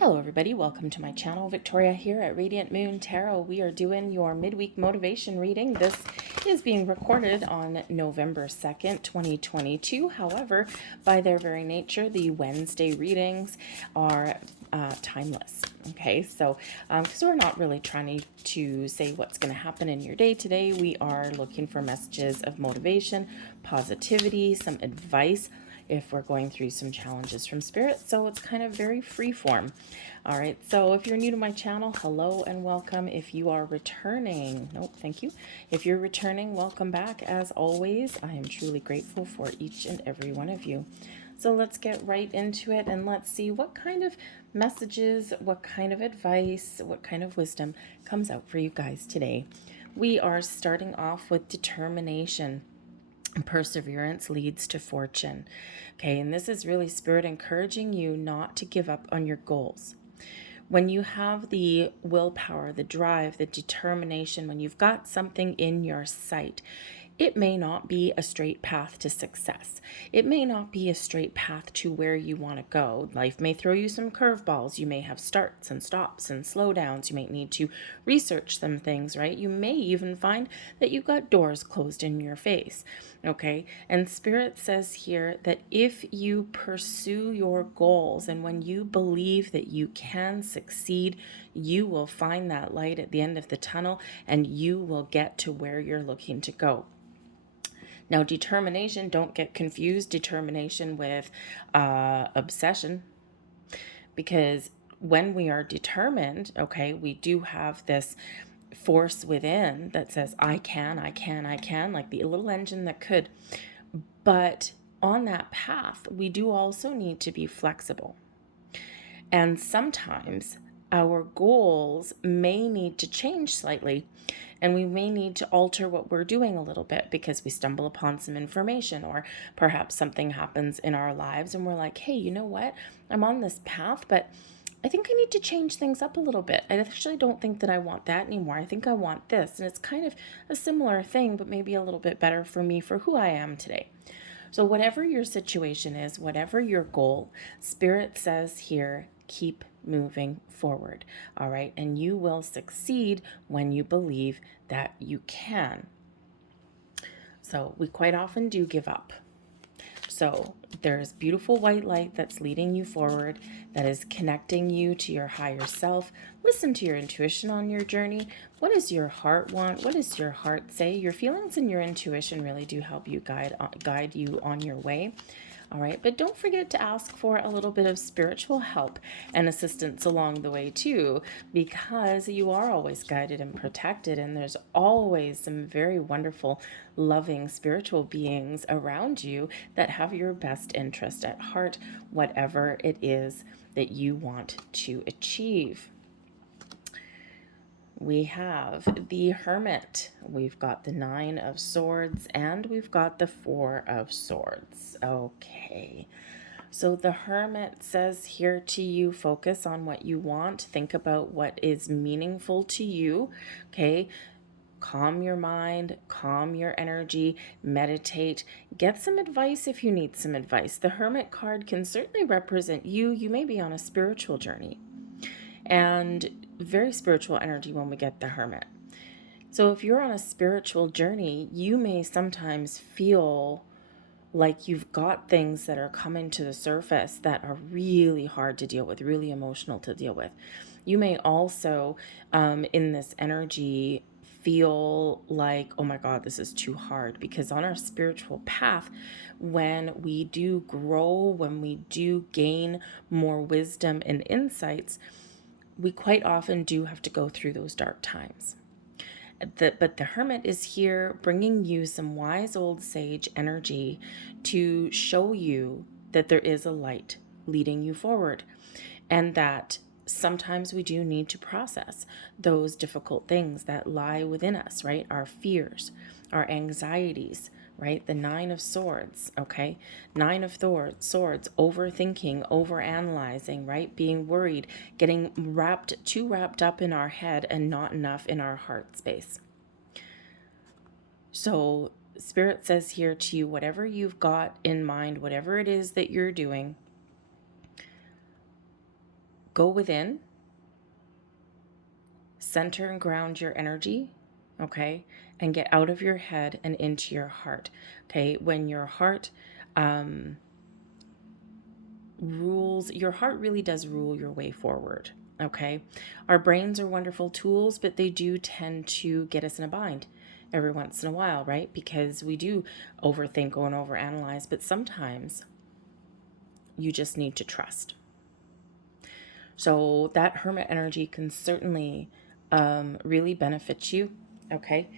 Hello everybody, welcome to my channel. Victoria here at Radiant Moon Tarot. We are doing your midweek motivation reading. This is being recorded on November 2nd, 2022. However, by their very nature, the Wednesday readings are timeless. Okay, so because we're not really trying to say what's going to happen in your day today, we are looking for messages of motivation, positivity, some advice if we're going through some challenges from spirit. So it's kind of very free form. All right, so if you're new to my channel, hello and welcome. If you are returning, nope, thank you. If you're returning, welcome back. As always, I am truly grateful for each and every one of you. So let's get right into it and let's see what kind of messages, what kind of advice, what kind of wisdom comes out for you guys today. We are starting off with determination. Perseverance leads to fortune. Okay, and this is really spirit encouraging you not to give up on your goals. When you have the willpower, the drive, the determination, when you've got something in your sight, it may not be a straight path to success. It may not be a straight path to where you want to go. Life may throw you some curveballs. You may have starts and stops and slowdowns. You may need to research some things, right? You may even find that you've got doors closed in your face, okay? And Spirit says here that if you pursue your goals and when you believe that you can succeed, you will find that light at the end of the tunnel and you will get to where you're looking to go. Now, determination, don't get confused determination with obsession, because when we are determined, okay, we do have this force within that says, I can, like the little engine that could. But on that path, we do also need to be flexible. And sometimes our goals may need to change slightly, and we may need to alter what we're doing a little bit because we stumble upon some information, or perhaps something happens in our lives and we're like, hey, you know what? I'm on this path, but I think I need to change things up a little bit. I actually don't think that I want that anymore. I think I want this. And it's kind of a similar thing, but maybe a little bit better for me for who I am today. So whatever your situation is, whatever your goal, Spirit says here, keep moving forward. All right. And you will succeed when you believe that you can. So we quite often do give up. So there's beautiful white light that's leading you forward, that is connecting you to your higher self. Listen to your intuition on your journey. What does your heart want? What does your heart say? Your feelings and your intuition really do help you guide you on your way. All right, but don't forget to ask for a little bit of spiritual help and assistance along the way too, because you are always guided and protected, and there's always some very wonderful, loving spiritual beings around you that have your best interest at heart, whatever it is that you want to achieve. We have the Hermit, we've got the Nine of Swords, and we've got the Four of Swords. Okay, so the Hermit says here to you, focus on what you want, think about what is meaningful to you, okay? Calm your mind, calm your energy, meditate, get some advice if you need some advice. The Hermit card can certainly represent you. You may be on a spiritual journey, and very spiritual energy when we get the Hermit. So if you're on a spiritual journey, you may sometimes feel like you've got things that are coming to the surface that are really hard to deal with, really emotional to deal with. You may also, in this energy, feel like, oh my God, this is too hard, because on our spiritual path, when we do grow, when we do gain more wisdom and insights, we quite often do have to go through those dark times. But the Hermit is here bringing you some wise old sage energy to show you that there is a light leading you forward, and that sometimes we do need to process those difficult things that lie within us, right? Our fears, our anxieties, right? The Nine of Swords, okay? Nine of Swords, overthinking, overanalyzing, right? Being worried, getting too wrapped up in our head and not enough in our heart space. So Spirit says here to you, whatever you've got in mind, whatever it is that you're doing, go within, center and ground your energy, okay, and get out of your head and into your heart, okay? When your heart rules, your heart really does rule your way forward, okay? Our brains are wonderful tools, but they do tend to get us in a bind every once in a while, right? Because we do overthink and overanalyze, but sometimes you just need to trust. So that hermit energy can certainly really benefit you, okay?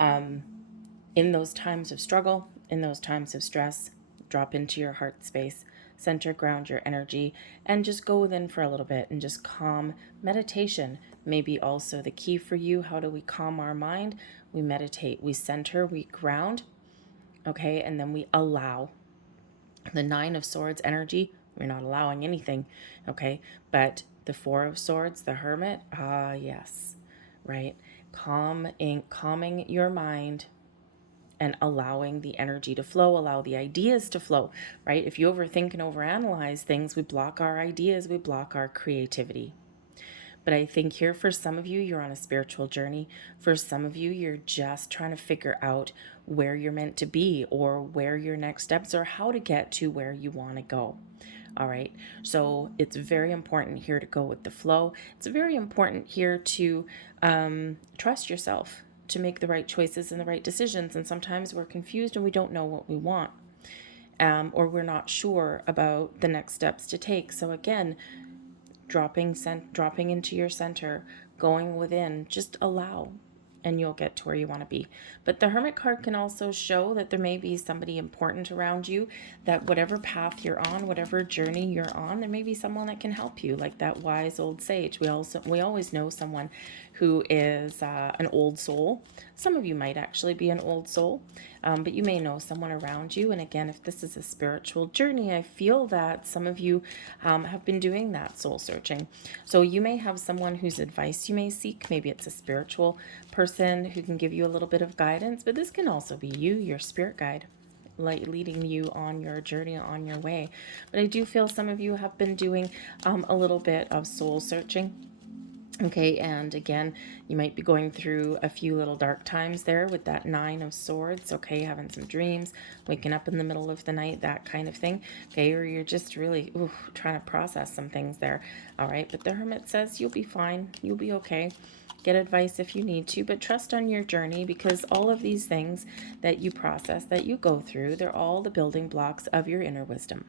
In those times of struggle, in those times of stress, drop into your heart space, center, ground your energy, and just go within for a little bit and just calm. Meditation may be also the key for you. How do we calm our mind? We meditate, we center, we ground, okay? And then we allow. The Nine of Swords energy, we're not allowing anything, okay? But the Four of Swords, the Hermit, yes, right? Calming your mind and allowing the energy to flow, allow the ideas to flow, right? If you overthink and overanalyze things, we block our ideas, we block our creativity. But I think here for some of you, you're on a spiritual journey. For some of you, you're just trying to figure out where you're meant to be or where your next steps are, how to get to where you want to go. All right. So it's very important here to go with the flow. It's very important here to trust yourself, to make the right choices and the right decisions. And sometimes we're confused and we don't know what we want, or we're not sure about the next steps to take. So again, dropping into your center, going within, just allow, and you'll get to where you want to be. But the Hermit card can also show that there may be somebody important around you, that whatever path you're on, whatever journey you're on, there may be someone that can help you, like that wise old sage. We always know someone who is an old soul. Some of you might actually be an old soul, but you may know someone around you. And again, if this is a spiritual journey, I feel that some of you have been doing that soul searching. So you may have someone whose advice you may seek. Maybe it's a spiritual person who can give you a little bit of guidance, but this can also be you, your spirit guide, like leading you on your journey, on your way. But I do feel some of you have been doing a little bit of soul searching. Okay, and again, you might be going through a few little dark times there with that Nine of Swords, okay, having some dreams, waking up in the middle of the night, that kind of thing, okay, or you're just really trying to process some things there, all right, but the Hermit says you'll be fine, you'll be okay. Get advice if you need to, but trust on your journey, because all of these things that you process, that you go through, they're all the building blocks of your inner wisdom.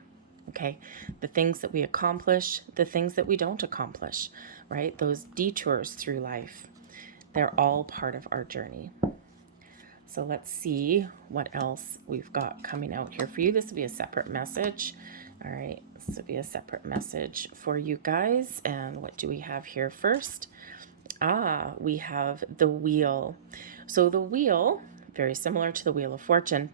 Okay, the things that we accomplish, the things that we don't accomplish, right? Those detours through life, they're all part of our journey. So let's see what else we've got coming out here for you. This will be a separate message. All right, this will be a separate message for you guys. And what do we have here first? We have the wheel. So the wheel, very similar to the Wheel of Fortune.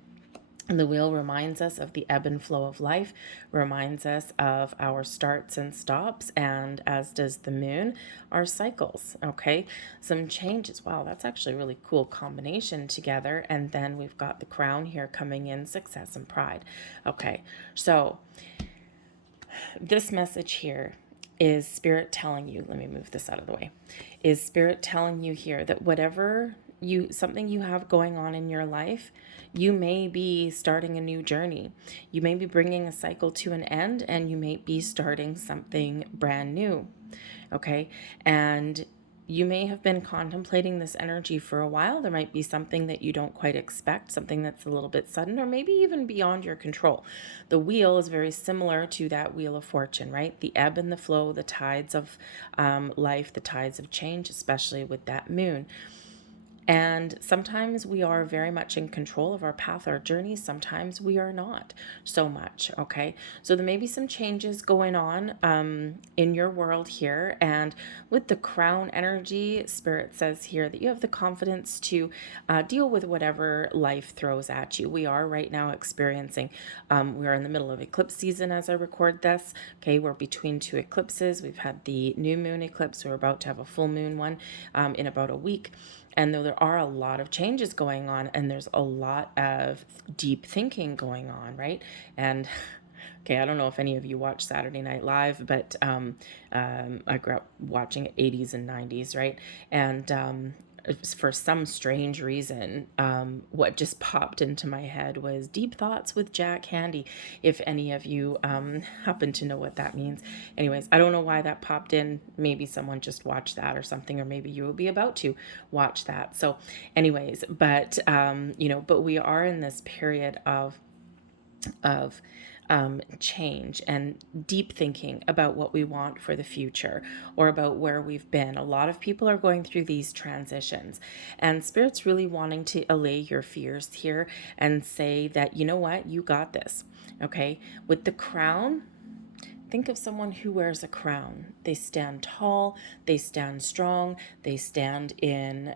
And the wheel reminds us of the ebb and flow of life, reminds us of our starts and stops, and as does the moon, our cycles, okay? Some changes. Wow, that's actually a really cool combination together. And then we've got the crown here coming in, success and pride. Okay, so this message here is Spirit telling you, let me move this out of the way, is Spirit telling you here that whatever something you have going on in your life, you may be starting a new journey. You may be bringing a cycle to an end, and you may be starting something brand new. Okay. And you may have been contemplating this energy for a while. There might be something that you don't quite expect, something that's a little bit sudden, or maybe even beyond your control. The wheel is very similar to that Wheel of Fortune, right? The ebb and the flow, the tides of life, the tides of change, especially with that moon. And sometimes we are very much in control of our path, our journey. Sometimes we are not so much, okay? So there may be some changes going on in your world here. And with the crown energy, Spirit says here that you have the confidence to deal with whatever life throws at you. We are right now experiencing, we are in the middle of eclipse season as I record this, okay? We're between two eclipses. We've had the new moon eclipse. We're about to have a full moon one in about a week. And though there are a lot of changes going on, and there's a lot of deep thinking going on, right? And Okay, I don't know if any of you watch Saturday Night Live, but I grew up watching 80s and 90s, right? And for some strange reason, what just popped into my head was Deep Thoughts with Jack Handy, if any of you happen to know what that means. Anyways, I don't know why that popped in. Maybe someone just watched that or something, or maybe you will be about to watch that. So anyways, but, but we are in this period of change and deep thinking about what we want for the future or about where we've been. A lot of people are going through these transitions, and Spirit's really wanting to allay your fears here and say that, you know what, you got this. Okay, with the crown, think of someone who wears a crown. They stand tall, they stand strong, they stand in,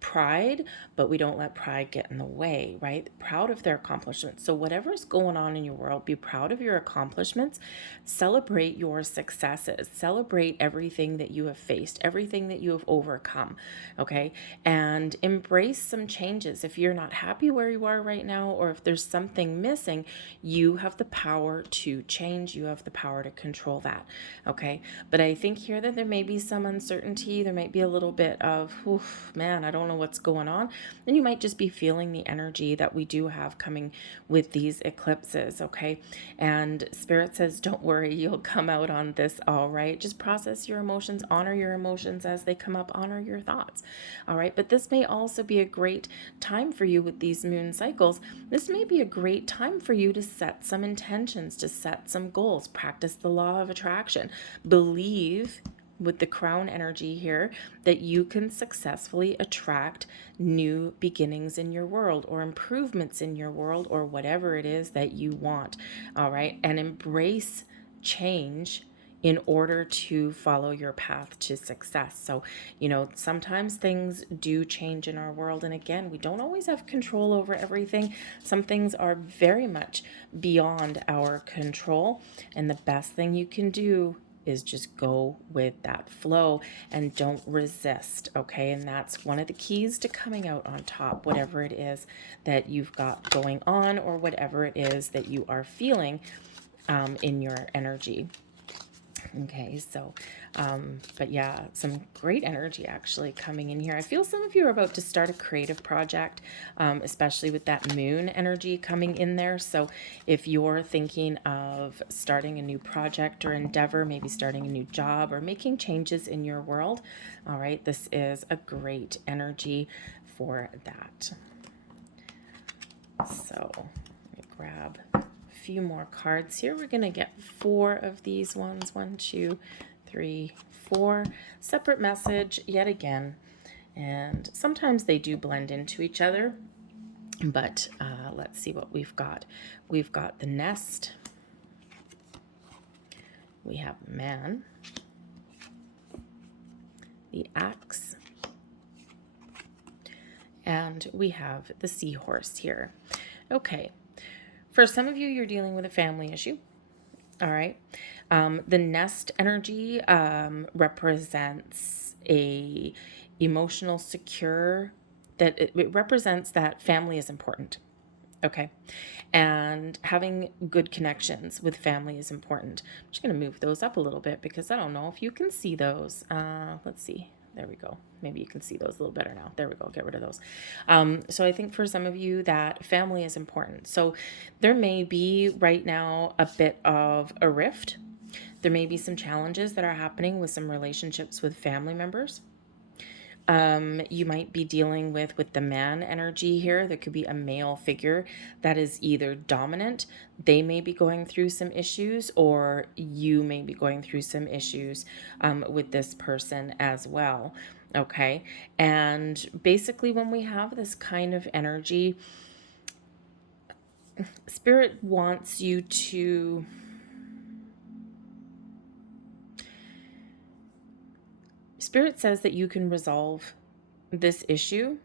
pride, but we don't let pride get in the way, right? Proud of their accomplishments. So whatever's going on in your world, be proud of your accomplishments, celebrate your successes, celebrate everything that you have faced, everything that you have overcome, okay? And embrace some changes. If you're not happy where you are right now, or if there's something missing, you have the power to change, you have the power to control that, okay? But I think here that there may be some uncertainty, there might be a little bit of, oof, man, I don't know what's going on. Then you might just be feeling the energy that we do have coming with these eclipses, okay? And Spirit says, don't worry, you'll come out on this all right. Just process your emotions, honor your emotions as they come up, honor your thoughts, all right? But this may also be a great time for you with these moon cycles. This may be a great time for you to set some intentions, to set some goals, practice the law of attraction, believe with the crown energy here that you can successfully attract new beginnings in your world or improvements in your world or whatever it is that you want, all right? And embrace change in order to follow your path to success. So, sometimes things do change in our world. And again, we don't always have control over everything. Some things are very much beyond our control. And the best thing you can do is just go with that flow and don't resist, okay? And that's one of the keys to coming out on top, whatever it is that you've got going on or whatever it is that you are feeling in your energy. Okay, so, but yeah, some great energy actually coming in here. I feel some of you are about to start a creative project, especially with that moon energy coming in there. So if you're thinking of starting a new project or endeavor, maybe starting a new job or making changes in your world, all right, this is a great energy for that. So let me grab few more cards here. We're going to get 4 of these ones. 1, 2, 3, 4. Separate message yet again. And sometimes they do blend into each other. But let's see what we've got. We've got the nest. We have man. The axe. And we have the seahorse here. Okay. For some of you, you're dealing with a family issue, all right? The nest energy represents a emotional secure, that it represents that family is important, okay? And having good connections with family is important. I'm just going to move those up a little bit because I don't know if you can see those. Let's see. There we go. Maybe you can see those a little better now. There we go. Get rid of those. So I think for some of you that family is important. So there may be right now a bit of a rift. There may be some challenges that are happening with some relationships with family members. You might be dealing with the man energy here. There could be a male figure that is either dominant. They may be going through some issues, or you may be going through some issues with this person as well. Okay. And basically when we have this kind of energy, Spirit wants you to Spirit says that you can resolve this issue,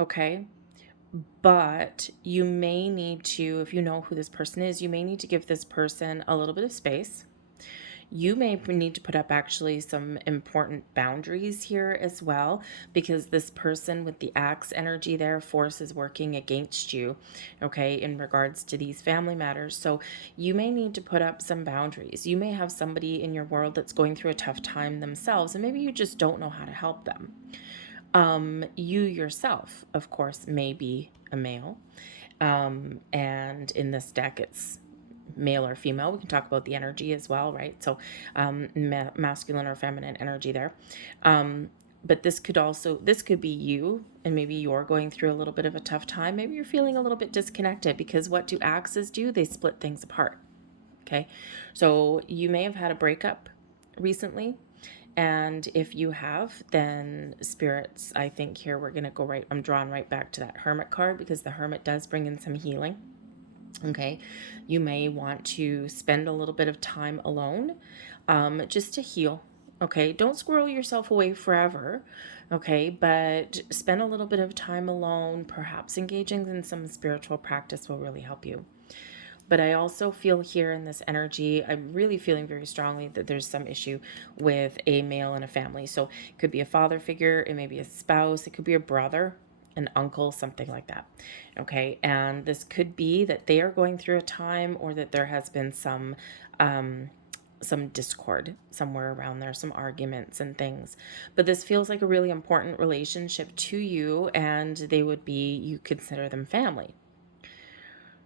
okay? But you may need to, if you know who this person is, you may need to give this person a little bit of space. You may need to put up actually some important boundaries here as well, because this person with the axe energy there, force, is working against you, okay, in regards to these family matters. So you may need to put up some boundaries. You may have somebody in your world that's going through a tough time themselves, and maybe you just don't know how to help them. You yourself, of course, may be a male. And in this deck, it's male or female. We can talk about the energy as well, right? So masculine or feminine energy there. But this could be you, and maybe you're going through a little bit of a tough time. Maybe you're feeling a little bit disconnected, because what do axes do? They split things apart. Okay. So you may have had a breakup recently. And if you have, then spirits, I think here we're going to go right. I'm drawn right back to that Hermit card, because the Hermit does bring in some healing. Okay. You may want to spend a little bit of time alone, just to heal. Okay. Don't squirrel yourself away forever. Okay. But spend a little bit of time alone, perhaps engaging in some spiritual practice will really help you. But I also feel here in this energy, I'm really feeling very strongly that there's some issue with a male in a family. So it could be a father figure, it may be a spouse, it could be a brother, an uncle, something like that. Okay. And this could be that they are going through a time, or that there has been some discord somewhere around there, some arguments and things. But this feels like a really important relationship to you, and you consider them family.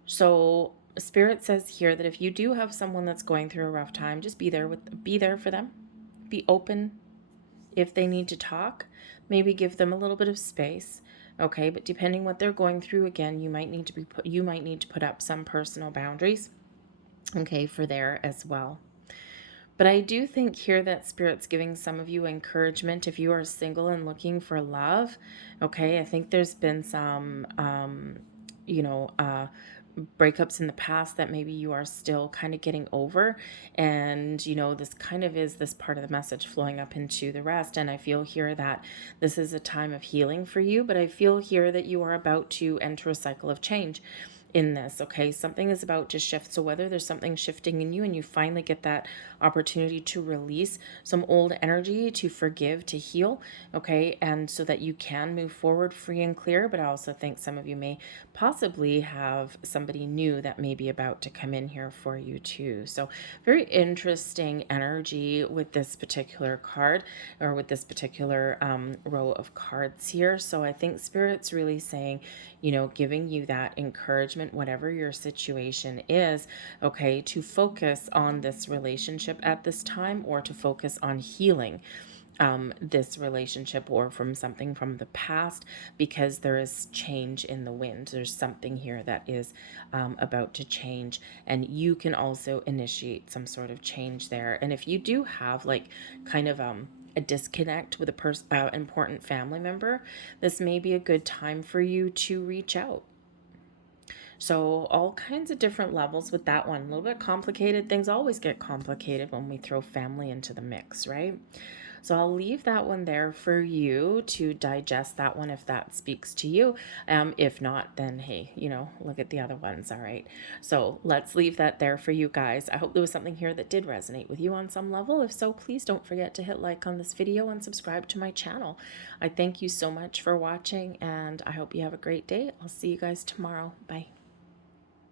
So Spirit says here that if you do have someone that's going through a rough time, just be there for them. Be open if they need to talk. Maybe give them a little bit of space. Okay, but depending what they're going through, again, you might need to put up some personal boundaries. Okay, for there as well. But I do think here that Spirit's giving some of you encouragement if you are single and looking for love. Okay, I think there's been some breakups in the past that maybe you are still kind of getting over, and this kind of is this part of the message flowing up into the rest. And I feel here that this is a time of healing for you, but I feel here that you are about to enter a cycle of change in this. Okay, something is about to shift. So whether there's something shifting in you and you finally get that opportunity to release some old energy, to forgive, to heal, okay, and so that you can move forward free and clear. But I also think some of you may possibly have somebody new that may be about to come in here for you too. So very interesting energy with this particular card, or with this particular row of cards here. So I think Spirit's really saying, giving you that encouragement, whatever your situation is, okay, to focus on this relationship at this time, or to focus on healing this relationship, or from something from the past, because there is change in the wind. There's something here that is about to change, and you can also initiate some sort of change there. And if you do have like kind of a disconnect with a important family member, this may be a good time for you to reach out. So all kinds of different levels with that one. A little bit complicated. Things always get complicated when we throw family into the mix, right? So I'll leave that one there for you to digest that one if that speaks to you. If not, then hey, look at the other ones. All right. So let's leave that there for you guys. I hope there was something here that did resonate with you on some level. If so, please don't forget to hit like on this video and subscribe to my channel. I thank you so much for watching, and I hope you have a great day. I'll see you guys tomorrow. Bye.